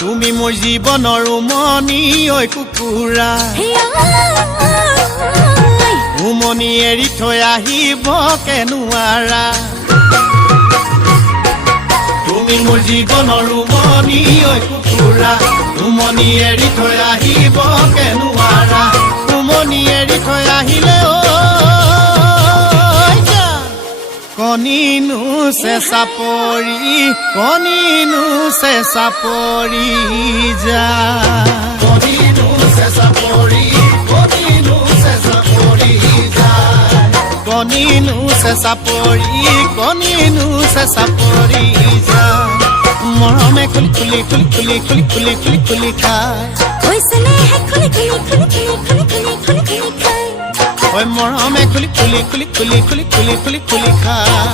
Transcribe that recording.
তুমি মোৰ জীৱনৰ উমনি ঐ কুকুৰা উমনি এৰি থৈ আহিব কেনুৱাৰা তুমি মোৰ জীৱনৰ উমনি ঐ কুকুৰা উমনি এৰি থৈ আহিব কেনুৱাৰা উমনি এৰি থৈ আহিলে কণিনো চেঁচা পৰি কণিনো চেঁচা পৰি যা কণিনো চেঁচা পৰি কণিনো চেঁচা পৰি যা কণিনো চেঁচা পৰি কণিনো চেঁচা পৰি যা মৰমে খুলি খুলি খুলি খুলি খুলি খুলি খুলি খুলি খায় খুলি খুলি খুলি খুলি খুলি খুলি খুলি খুলি খায় মৰমে খুলি খুলি খুলি খুলি খুলি খুলি খুলি খুলি খায়